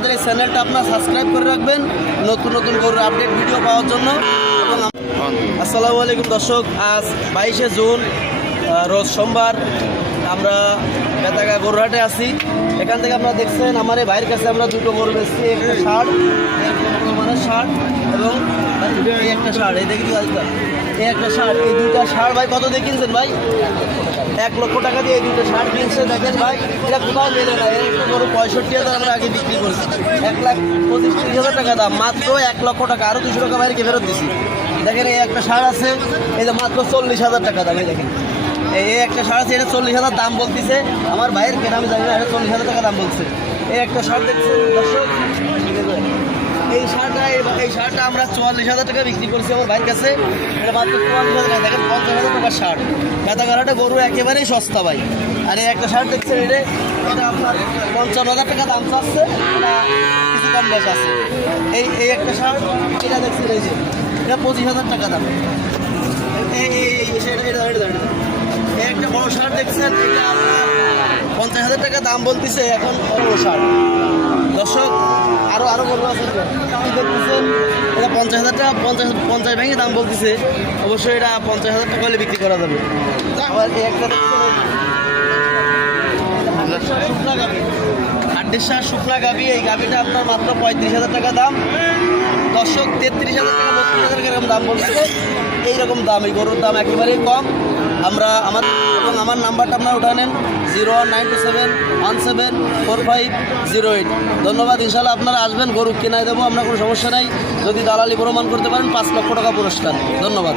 আমাদের এই চ্যানেলটা আপনারা সাবস্ক্রাইব করে রাখবেন নতুন নতুন গরুর আপডেট ভিডিও পাওয়ার জন্য। এবং আসসালামু আলাইকুম দর্শক, আজ 22শে জুন রোজ সোমবার। আমরা বেতাগা গরুহাটে আছি। এখান থেকে আপনারা দেখছেন আমার এই ভাইয়ের কাছে আমরা দুটো গরু বেচছি, একটা ষাঁড়, মানে ষাঁড় এবং এই একটা ষাঁড়। এই দেখি এই একটা ষাঁড়, এই দুইটা ষাঁড় ভাই কত দিয়ে কিনছেন ভাই? 1 লক্ষ টাকা দিয়ে এই দুটো ষাঁড় কিনছে। দেখেন ভাই, এটা কোথাও মেলে না। এর গরু 65,000 আমরা আগে বিক্রি করেছি, 1,25,000 টাকা দাম, মাত্র 1 লক্ষ টাকা। আরও 200 টাকা বাইরে ফেরত দিছি। দেখেন এই একটা ষাঁড় আছে, এই যে মাত্র 40,000 টাকা দাম। এই দেখেন এই একটা ষাঁড় আছে, এটা 40,000 দাম বলতেছে আমার ভাইয়ের কেনা, আমি জানি না, এটা 40,000 টাকা দাম বলছে। এই একটা ষাঁড় দেখছেন দর্শক, এই ষাঁড়টা আমরা 44,000 টাকা বিক্রি করছি আমার ভাইয়ের কাছে। এটা মাত্র 44,000 টাকা। দেখেন 50,000 টাকার ষাঁড়। বেতাগাড়াটা গরু একেবারেই সস্তা ভাই। আর এই একটা ষাঁড় দেখছেন, এটা আপনার 55,000 টাকা দাম চাচ্ছে, এটা কিছু কম বেশ আছে। এই একটা ষাঁড়, এটা দেখছেন এই যে এটা 25,000 টাকা দাম। এই একটা বড় ষাঁড় দেখছেন, এটা আপনার 50,000 টাকা দাম বলতেছে এখন বড় ষাঁড়। দর্শক আরো বড় আছে দেখতেছেন, এটা 50,000 টাকা, 50 ভেঙে দাম বলতেছে। অবশ্যই এটা 50,000 টাকা হলে বিক্রি করা যাবে। আবার এই একটা হাড্ডের শুকনা গাভি, এই গাভিটা আপনার মাত্র 35,000 টাকা দাম। দর্শক 33,000 টাকা, 32,000 টাকা এরকম দাম বলছে। এইরকম দাম, এই গরুর দাম একেবারেই কম। আমার নাম্বারটা আপনারা উঠা নেন 0197174508। ধন্যবাদ। ইনশাল্লাহ আপনারা আসবেন, গরু কেনায় দেবো আমরা, কোনো সমস্যা নাই। যদি দালালি প্রমাণ করতে পারেন 5 লক্ষ টাকা পুরস্কার। ধন্যবাদ।